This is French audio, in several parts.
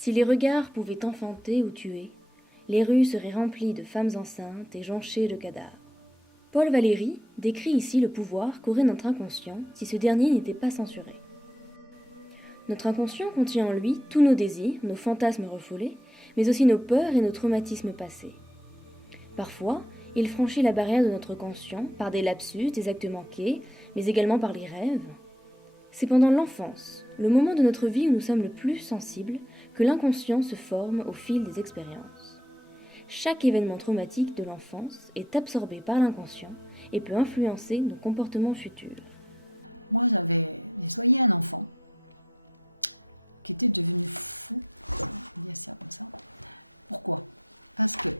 Si les regards pouvaient enfanter ou tuer, les rues seraient remplies de femmes enceintes et jonchées de cadavres. Paul Valéry décrit ici le pouvoir qu'aurait notre inconscient si ce dernier n'était pas censuré. Notre inconscient contient en lui tous nos désirs, nos fantasmes refoulés, mais aussi nos peurs et nos traumatismes passés. Parfois, il franchit la barrière de notre conscient par des lapsus, des actes manqués, mais également par les rêves. C'est pendant l'enfance, le moment de notre vie où nous sommes le plus sensibles, que l'inconscient se forme au fil des expériences. Chaque événement traumatique de l'enfance est absorbé par l'inconscient et peut influencer nos comportements futurs. Moi, j'avais nettoyé un enfant qui était devenu fou, on dit ça comme ça. Pourquoi ? Parce que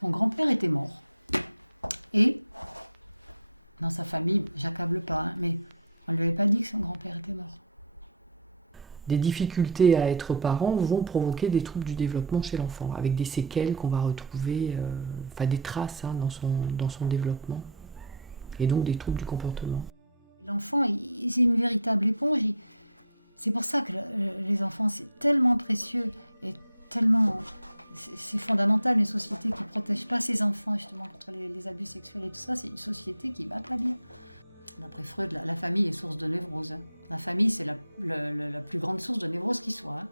son grand-père était mort. Et dans sa famille, j'accable pas, hein, mais on ne lui avait pas dit que son grand-père était mort. Des difficultés à être parent vont provoquer des troubles du développement chez l'enfant, avec des séquelles qu'on va retrouver, des traces dans son développement, et donc des troubles du comportement. L'enfant, c'est une véritable éponge. C'est pour ça que les enfants, c'est tellement précieux et tellement... C'est fondamental, une société qui ne protège pas ses enfants justement contre les abus sexuels et tout ça, c'est une société qui ne va pas bien. D'après Freud, la famille est source de névrose. La famille, c'est la plus grande source de névrose qui soit.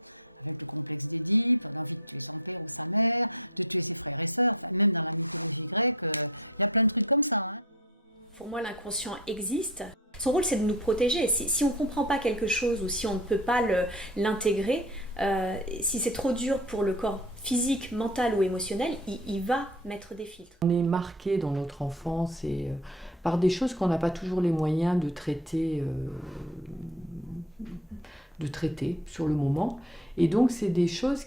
Avec le complexe d'Édipe, l'envie de tuer son père ou sa mère, de tuer ses frères et sœurs, même dans la mythologie grecque, il y a plein de trucs comme ça. Pour moi, l'inconscient existe. Son rôle, c'est de nous protéger. Si on ne comprend pas quelque chose ou si on ne peut pas l'intégrer, si c'est trop dur pour le corps physique, mental ou émotionnel, il va mettre des filtres. On est marqué dans notre enfance par des choses qu'on n'a pas toujours les moyens de traiter sur le moment. Et donc, c'est des choses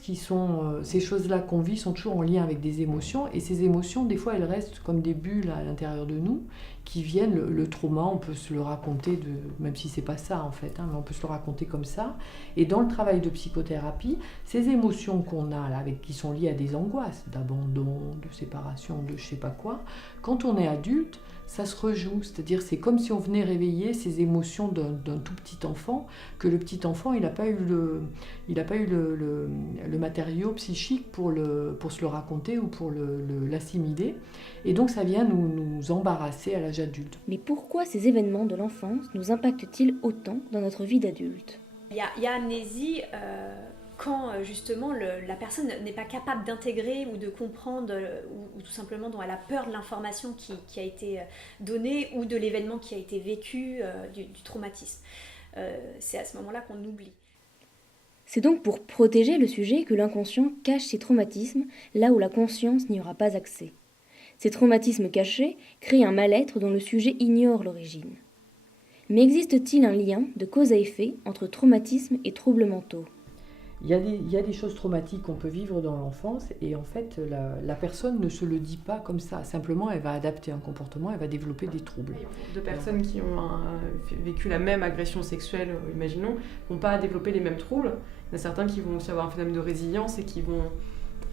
ces choses-là qu'on vit sont toujours en lien avec des émotions. Et ces émotions, des fois, elles restent comme des bulles à l'intérieur de nous, qui viennent, le trauma, on peut se le raconter, même si c'est pas ça en fait, mais on peut se le raconter comme ça. Et dans le travail de psychothérapie, ces émotions qu'on a là, qui sont liées à des angoisses, d'abandon, de séparation, de je sais pas quoi, quand on est adulte, ça se rejoue. C'est-à-dire, c'est comme si on venait réveiller ces émotions d'un tout petit enfant, que le petit enfant, il n'a pas eu le matériau psychique pour se le raconter ou pour l'assimiler. Et donc, ça vient nous embarrasser à l'âge adulte. Mais pourquoi ces événements de l'enfance nous impactent-ils autant dans notre vie d'adulte ? Il y a amnésie quand justement la personne n'est pas capable d'intégrer ou de comprendre ou tout simplement dont elle a peur de l'information qui a été donnée ou de l'événement qui a été vécu, du traumatisme. C'est à ce moment-là qu'on oublie. C'est donc pour protéger le sujet que l'inconscient cache ses traumatismes là où la conscience n'y aura pas accès. Ces traumatismes cachés créent un mal-être dont le sujet ignore l'origine. Mais existe-t-il un lien de cause à effet entre traumatisme et troubles mentaux ? Il y a des choses traumatiques qu'on peut vivre dans l'enfance et en fait la personne ne se le dit pas comme ça. Simplement, elle va adapter un comportement, elle va développer des troubles. Deux personnes qui ont vécu la même agression sexuelle, imaginons, vont pas développer les mêmes troubles. Il y en a certains qui vont aussi avoir un phénomène de résilience et qui vont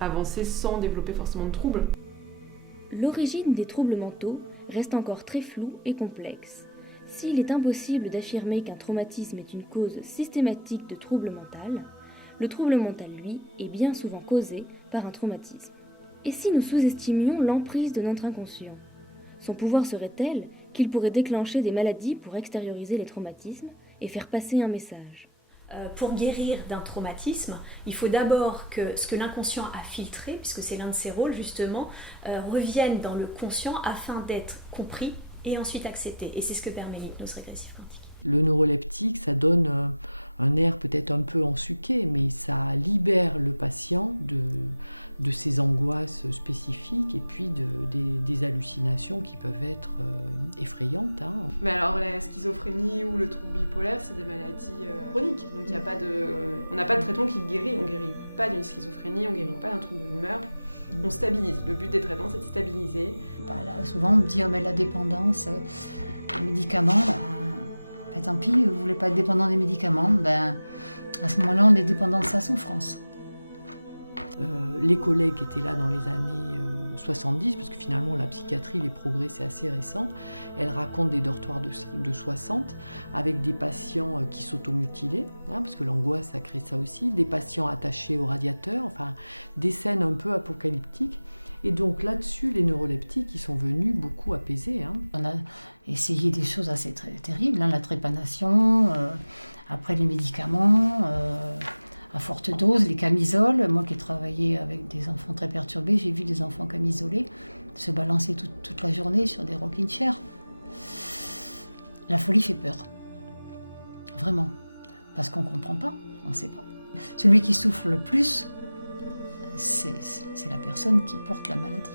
avancer sans développer forcément de troubles. L'origine des troubles mentaux reste encore très floue et complexe. S'il est impossible d'affirmer qu'un traumatisme est une cause systématique de trouble mental, le trouble mental, lui, est bien souvent causé par un traumatisme. Et si nous sous-estimions l'emprise de notre inconscient ? Son pouvoir serait tel qu'il pourrait déclencher des maladies pour extérioriser les traumatismes et faire passer un message. Pour guérir d'un traumatisme, il faut d'abord que ce que l'inconscient a filtré, puisque c'est l'un de ses rôles justement, revienne dans le conscient afin d'être compris et ensuite accepté. Et c'est ce que permet l'hypnose régressive quantique. Le neuroleptique, ça donne un air peut-être un peu ensuqué, mais ça libère le patient de ses angoisses spécifiques et puis des hallucinations qui peuvent être effrayantes. Mais alors la schizophrénie ou le trouble bipolaire, c'est des maladies chroniques. Donc on n'a pas de traitement qui guérit. On ne guérit pas d'une schizophrénie, on ne guérit pas d'un trouble de l'humeur. On stabilise. Le but des traitements, c'est de stabiliser. Souvent, on me dit la dépendance, les médicaments, tant pis, vous ne voulez pas être dépendant des médicaments, à ce moment-là, on est dépendant de sa souffrance. Les collègues étaient là dans les années 70, parce que finalement la psychiatrie, les progrès c'est assez récent. Elle raconte des dortoirs de 60 avec des patients qui s'automutilaient, parce que l'angoisse ça crée ça aussi, des patients attachés au radiateur, enfin des scènes un peu apocalyptiques. Et donc là-dessus, les neuroleptiques, ils sont venus beaucoup apaiser. On a essayé des choses assez terribles, la trépanation, après les médicaments, à forte dose, les camisoles. Moi qui ai travaillé avec des enfants très perturbés, j'ai vu des enfants camisolés se balancer toute la journée sur des rocking chairs. La folie fait peur, vraiment, parce qu'on ne comprend pas, on ne sait pas. Celui qui souffre le plus, c'est la personne qui porte la maladie.